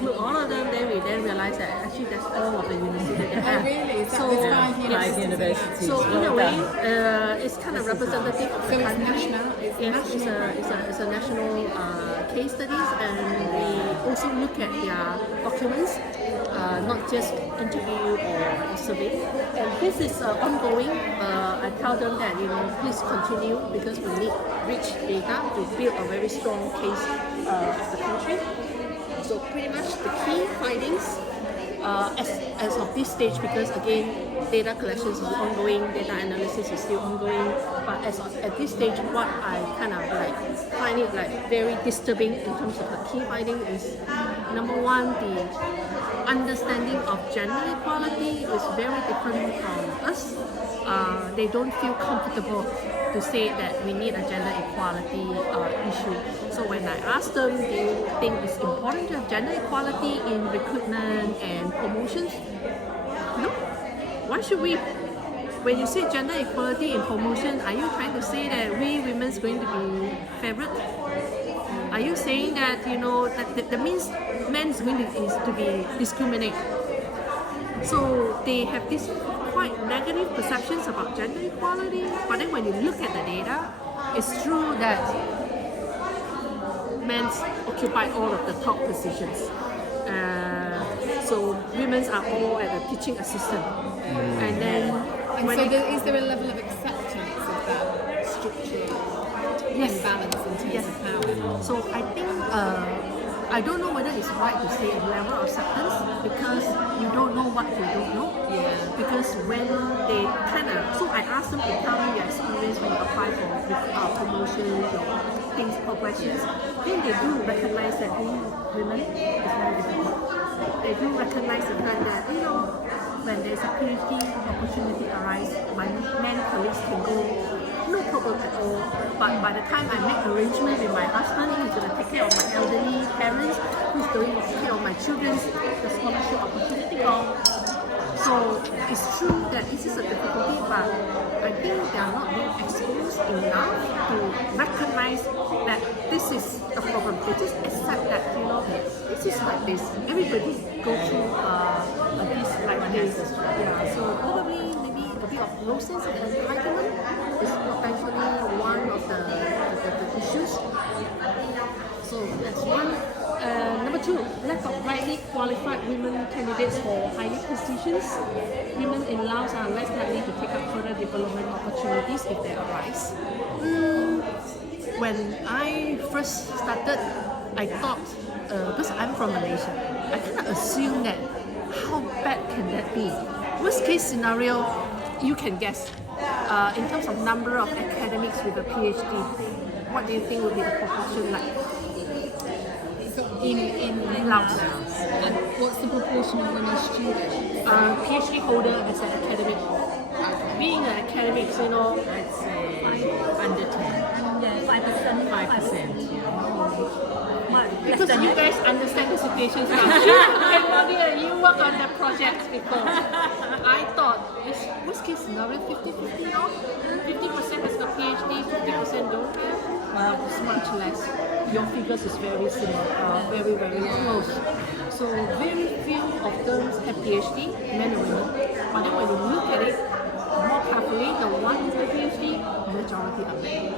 include all of them, then we then realize that actually that's all of the universities that they have. Really? Is that So, there's Five universities. so in a Well way, done. it's kind of representative of the it's country. national? Yes, it's a national case studies, and we also look at their documents, not just interview or survey. And this is ongoing. I tell them that please continue because we need rich data to build a very strong case of the country. So pretty much the key findings as of this stage, because again data collection is ongoing, data analysis is still ongoing, but at this stage what I kind of like find it like very disturbing in terms of the key finding is, number one, the understanding of gender equality is very different from us. They don't feel comfortable to say that we need a gender equality issue. So when I ask them, do you think it's important to have gender equality in recruitment and promotions? No. Why should we? When you say gender equality in promotion, are you trying to say that we women is going to be favored? Are you saying that that means men is going to be discriminated? So they have this quite negative perceptions about gender equality, but then when you look at the data, it's true that men occupy all of the top positions. So women are all at the teaching assistant, and then is there a level of acceptance of that structural imbalance in terms of power? So I think I don't know whether it's right to say a level of acceptance, because you don't know what you don't know. Yeah. Because when they so I asked them to tell me your experience when you apply for promotions or things, progressions. Then they do recognize that being women is very difficult. They do recognize the fact that when there's a PhD opportunity arise, my men colleagues can go, no problem at all. But by the time I make arrangements with my husband, who's going to take care of my elderly parents, who's going to take care of my children's the scholarship opportunity gone. So it's true that this is a difficulty, but I think they are not being exposed enough to recognize that this is a problem. They just accept that this is like this. Everybody go through this like this. Yeah. So probably maybe a bit of low sense of entitlement is potentially one of the issues. So that's one. Number two, lack of rightly qualified women candidates for higher positions. Women in Laos are less likely to take up further development opportunities if they arise. When I first started, I thought, because I'm from Malaysia, I kind of assumed that how bad can that be? Worst case scenario, you can guess. In terms of number of academics with a PhD, what do you think would be the proportion like? In Laos. And what's the proportion of women students? PhD holder as an academic. Being an academic, I'd say under 10. 5%. because you guys understand the situation. You work on the projects before. I thought it's worst case scenario 50-50 now. 50% has a PhD, 50% don't have. It's much less. Your figures is very similar, very close. So very few of them have PhD, men and women. But then when you look at it more carefully, the one with the PhD, majority are men.